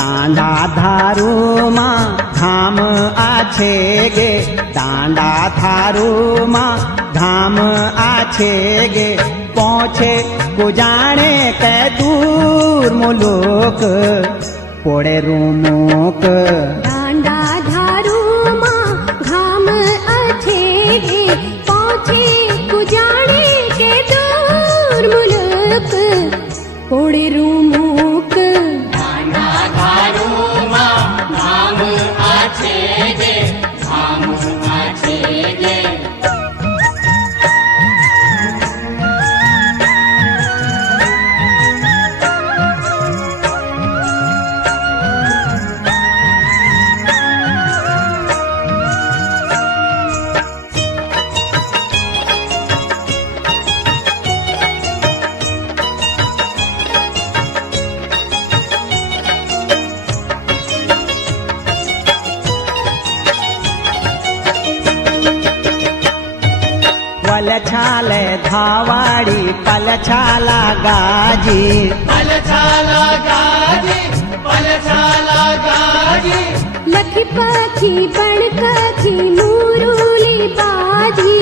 दांडा धारू मां धाम आछे गे, दांडा धारू मां धाम आछे गे, पहुँचे गुजाणे कै दूर मुलुक पोड़े रूमुक। दांडा धारू मां धाम आछे गे, पहुँचे गुजाणे कै दूर मुलुक पोड़े रूमुक। दांडा धारू मां धाम आछे गे, धाम आछे गे। पलछाले धावाड़ी पलछाला गाजी, पलछाला गाजी, पलछाला गाजी। लखी पखी बण कखी मुरुली बाजी,